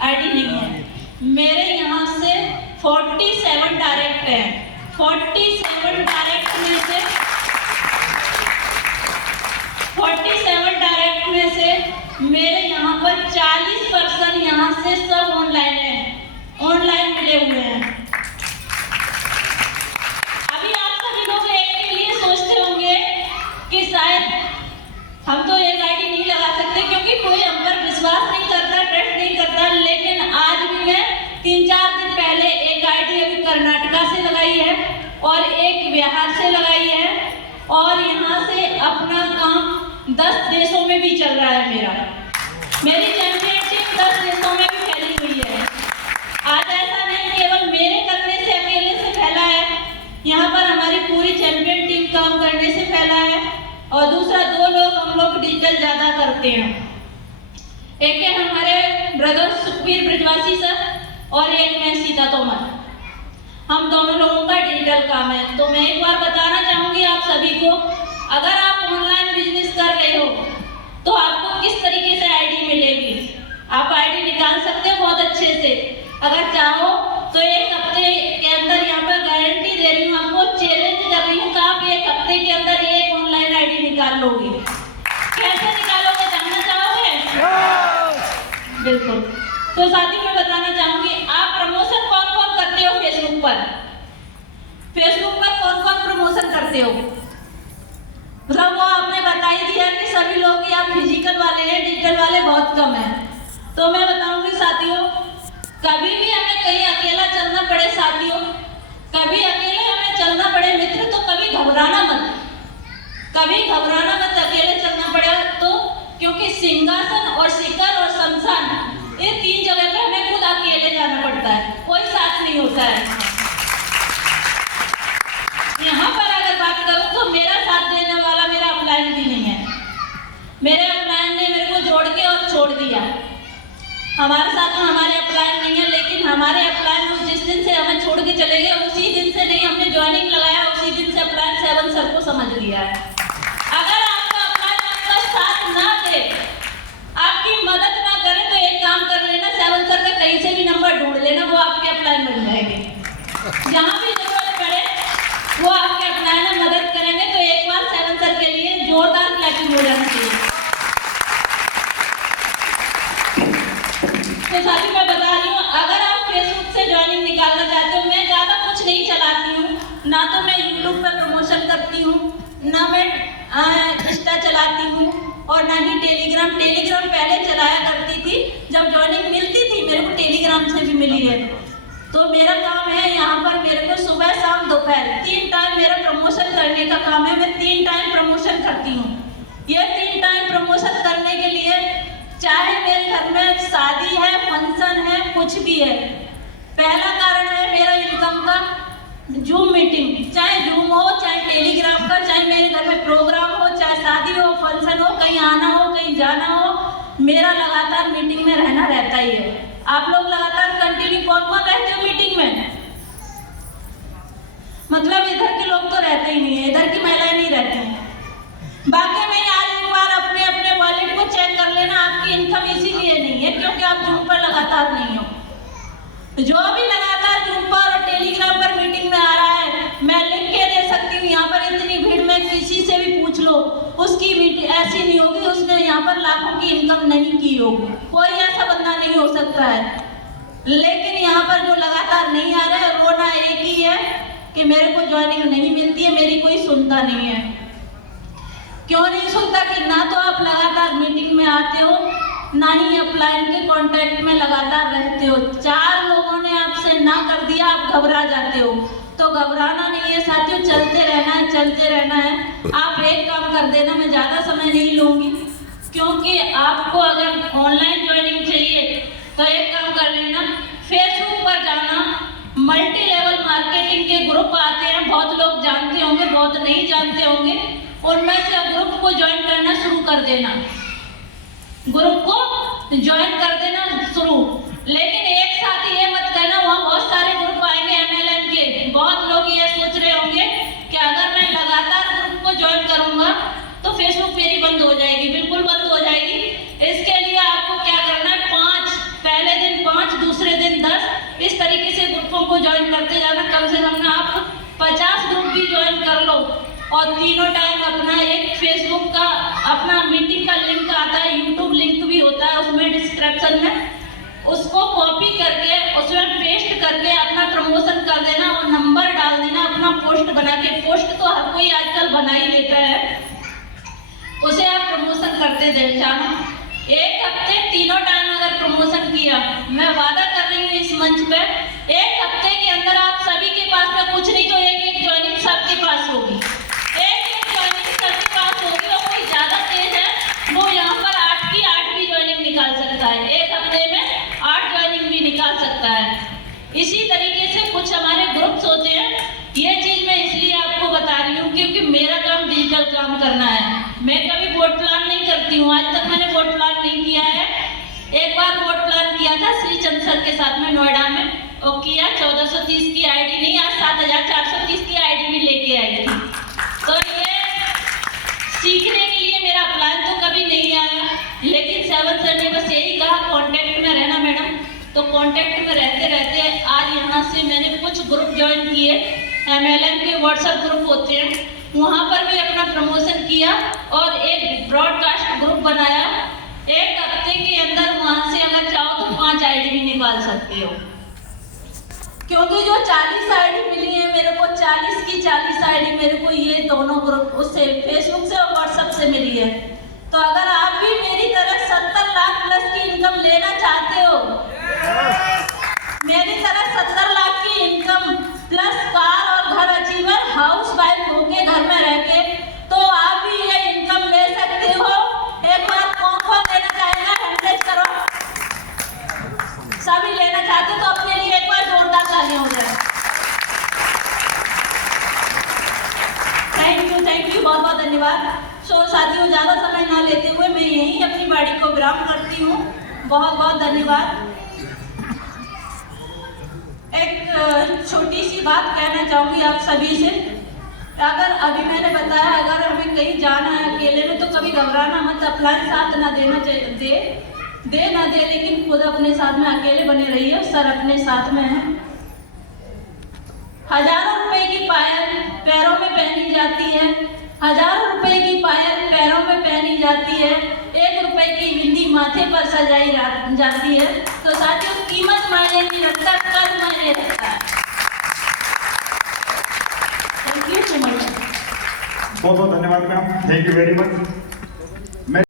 ID नहीं है। मेरे यहाँ से 47 डायरेक्ट हैं। 47 डायरेक्ट में से मेरे यहाँ पर 40% यहाँ से सब ऑनलाइन है, ऑनलाइन मिले हुए हैं। अभी आप सभी लोग एक के लिए सोचते होंगे कि शायद हम तो एक आईडी नहीं लगा सकते क्योंकि कोई हम पर विश्वास नहीं करता, ट्रस्ट नहीं करता। लेकिन आज भी मैं 3-4 दिन पहले एक आईडी अभी कर्नाटका से लगाई है और एक बिहार से लगाई है और यहाँ से अपना काम 10 देशों में भी चल रहा है। मेरी चैंपियनशिप 10 देशों में भी फैली हुई है। आज ऐसा नहीं केवल मेरे करने से अकेले से फैला है, यहाँ पर हमारी पूरी चैंपियन टीम काम करने से फैला है। और दूसरा 2 लोग हम लोग डिजिटल ज्यादा करते हैं। एक है हमारे ब्रदर सुखबीर ब्रजवासी सर और एक मैं सीता तोमर। हम दोनों लोगों का डिजिटल काम है। तो मैं एक बार बताना चाहूंगी आप सभी को, अगर आप ऑनलाइन बिजनेस कर रहे हो तो आपको किस तरीके से आईडी मिलेगी। आप आईडी निकाल सकते हो बहुत अच्छे से। अगर चाहो तो 1 हफ्ते के अंदर यहाँ पर गारंटी दे रही हूँ, आपको चैलेंज कर रही हूँ कि आप 1 हफ्ते के अंदर एक ऑनलाइन आईडी निकाल लोगे। कैसे निकालोगे जानना चाहोगे? बिल्कुल। तो साथ ही मैं बताना चाहूंगी, आप प्रमोशन कौन कौन करते हो फेसबुक पर? फेसबुक पर कौन कौन प्रमोशन करते हो? मतलब वो आपने बता ही दिया कि सभी लोग कि आप फिजिकल वाले हैं, डिजिटल वाले बहुत कम है। तो मैं बताऊंगी साथियों, कभी भी हमें कहीं अकेला चलना पड़े साथियों, कभी अकेले हमें चलना पड़े मित्र, तो कभी घबराना मत, कभी घबराना मत अकेले चलना पड़े तो, क्योंकि सिंहासन और शिखर और शमशान ये 3 जगह पे हमें खुद अकेले जाना पड़ता है, कोई साथ नहीं होता है। यहाँ पर अगर बात करूं तो मेरा साथ देने वाला मेरा अपलाइन भी नहीं है। मेरे अपलाइन ने मेरे को जोड़ के और छोड़ दिया। हमारे साथ में हमारे अपलाइन नहीं है, लेकिन हमारे अपलाइन जिस दिन से हमें छोड़ के चले गए उसी दिन से नहीं, हमने ज्वाइनिंग लगाया उसी दिन से अपलाइन 7 सर को समझ लिया है। अगर आपका अपलाइन आपका साथ ना दे, आपकी मदद ना करे तो एक काम कर लेना, 7 सर का कहीं से भी नंबर ढूंढ लेना, वो आपके अपलाइन बन जाएंगे। जहाँ भी जरूरत पड़े वो आपके अपलाइन में मदद करेंगे। तो एक बार 7 सर के लिए जोरदार क्लैपिंग हो जानी चाहिए। तो साथी मैं बता रही हूँ, अगर आप फेसबुक से ज्वाइनिंग निकालना चाहते हो, मैं ज़्यादा कुछ नहीं चलाती हूँ, ना तो मैं यूट्यूब पर प्रमोशन करती हूँ, ना मैं इंस्टा चलाती हूँ और ना ही टेलीग्राम पहले चलाया करती थी। जब ज्वाइनिंग मिलती थी मेरे को टेलीग्राम से भी मिली है। तो मेरा काम है यहाँ पर मेरे को सुबह शाम दोपहर 3 टाइम मेरा प्रमोशन करने का काम है। मैं 3 टाइम प्रमोशन करती हूँ। ये 3 टाइम प्रमोशन करने के लिए चाहे मेरे घर में शादी है, फंक्शन है, कुछ भी है, पहला कारण है मेरा इनकम का जूम मीटिंग, चाहे जूम हो चाहे टेलीग्राम का, चाहे मेरे घर में प्रोग्राम हो, चाहे शादी हो, फंक्शन हो, कहीं आना हो कहीं जाना हो, मेरा लगातार मीटिंग में रहना रहता ही है। आप लोग लगातार कंटिन्यू कौन कौन रहते हो मीटिंग में? मतलब इधर के लोग तो रहते ही नहीं है, इधर की महिलाएं नहीं रहती हैं। बाकी में आज एक बार अपने अपने वॉलेट को चेक कर लेना, आपकी इनकम इसीलिए नहीं है क्योंकि आप जूम पर लगातार नहीं हो। जो भी लगातार जूम पर और टेलीग्राम पर मीटिंग में आ रहा है, मैं लिख के दे सकती हूँ। यहाँ पर इतनी भीड़ में किसी से भी पूछ लो, उसकी मीटिंग ऐसी नहीं होगी उसने यहाँ पर लाखों की इनकम नहीं की होगी, कोई ऐसा बंदा नहीं हो सकता है। लेकिन यहाँ पर जो लगातार नहीं आ रहा है वो ना एक ही है कि मेरे को ज्वाइनिंग नहीं मिलती है, मेरी कोई सुनता नहीं है। क्यों नहीं सुनता? कि ना तो आप लगातार मीटिंग में आते हो, ना ही अपलाइन के कांटेक्ट में लगातार रहते हो। 4 लोगों ने आपसे ना कर दिया, आप घबरा जाते हो। तो घबराना नहीं है साथियों, चलते रहना है, चलते रहना है। आप एक काम कर देना, मैं ज़्यादा समय नहीं लूँगी क्योंकि आपको अगर ऑनलाइन ज्वाइनिंग चाहिए तो एक काम कर लेना, फेसबुक पर जाना, मल्टी लेवल मार्केटिंग के ग्रुप आते हैं, बहुत लोग जानते होंगे, बहुत नहीं जानते होंगे, उनमें से ग्रुप को ज्वाइन करना शुरू कर देना, ग्रुप को ज्वाइन कर देना शुरू। लेकिन एक साथ ये मत करना, वहाँ बहुत सारे ग्रुप आएंगे MLM के। बहुत लोग ये सोच रहे होंगे कि अगर मैं लगातार ग्रुप को ज्वाइन करूंगा तो फेसबुक मेरी बंद हो जाएगी। बिल्कुल बंद हो जाएगी। इसके लिए आपको क्या करना है, पहले दिन 5 फिर 10, इस तरीके से ग्रुपों को ज्वाइन करते जाना। कम से कम ना आप 50 ग्रुप भी ज्वाइन कर लो और तीनों टाइम अपना एक फेसबुक का अपना मीटिंग का लिंक आता है, यूट्यूब लिंक भी होता है उसमें डिस्क्रिप्शन में, उसको कॉपी करके उसमें पेस्ट करके अपना प्रमोशन कर देना और नंबर डाल देना, अपना पोस्ट बना के। पोस्ट तो हर कोई आजकल बना ही लेता है, उसे आप प्रमोशन करते जाना। एक हफ्ते तीनों टाइम अगर प्रमोशन किया, मैं वादा कर रही हूँ इस मंच पे, एक हफ्ते के अंदर आप सभी के पास में कुछ नहीं तो एक ज्वाइनिंग सबके पास होगी, एक ज्वाइनिंग सबके पास होगी। और कोई ज्यादा तेज है वो यहाँ पर 8 की 8 भी ज्वाइनिंग निकाल सकता है, एक हफ्ते में 8 ज्वाइनिंग भी निकाल सकता है। इसी तरीके से कुछ हमारे ग्रुप्स होते हैं। ये चीज मैं इसलिए आपको बता रही हूँ क्योंकि मेरा काम डिजिटल काम करना है। मैं कभी वोट प्लान नहीं करती हूँ, आज तक मैंने वोट प्लान नहीं किया है। एक बार वोट प्लान किया था श्री चंद सर के साथ में नोएडा में, और किया 1430 की आईडी नहीं, आज 7430 की आईडी भी लेके आई थी। तो ये सीखने के लिए मेरा प्लान तो कभी नहीं आया, लेकिन 7 सर ने बस यही कहा कांटेक्ट में रहना मैडम। तो कांटेक्ट में रहते रहते आज यहाँ से मैंने कुछ ग्रुप ज्वाइन किए, MLM के व्हाट्सएप ग्रुप होते हैं, वहाँ पर भी अपना प्रमोशन किया और एक ब्रॉडकास्ट ग्रुप बनाया। एक हफ्ते के अंदर वहाँ से अगर चाहो तो 5 आईडी भी निकाल सकते हो, क्योंकि जो 40 आईडी मिली है मेरे को, 40 की 40 आईडी मेरे को ये दोनों ग्रुप उससे फेसबुक से और व्हाट्सएप से मिली है। तो अगर आप भी मेरी तरह 70 लाख प्लस की इनकम लेना चाहते हो, मेरी तरह 70 लाख की इनकम प्लस कार और घर अचीवर, हाउस वाइफ होके घर में रह के, तो आप भी ये इनकम ले सकते हो। एक बार कौन लेना चाहेगा? 100 करोड़ सभी लेना चाहते तो अपने लिए एक बार जोरदार तालियां हो जाए। थैंक यू, बहुत बहुत धन्यवाद। सो साथियों, ज्यादा समय ना लेते हुए मैं यहीं अपनी वाणी को विराम करती हूँ। बहुत बहुत धन्यवाद। एक छोटी सी बात कहना चाहूंगी आप सभी से। अगर अभी मैंने बताया, अगर हमें कहीं जाना है अकेले में तो कभी घबराना मत, अप्लाई साथ ना देना चाहिए, दे ना दे, लेकिन खुद अपने साथ में अकेले बने रहिए। सर अपने साथ में हैं। हजारों रुपए की पायल पैरों में पहनी जाती है, हजारों रुपए की पायल पैरों में पहनी जाती है, 1 रुपए की बिंदी माथे पर सजाई जाती है। तो साथियों, कीमत मायने नहीं रखता, कद मायने रखता है। Thank you so much. बहुत बहुत धन्यवाद ma'am, thank you very much.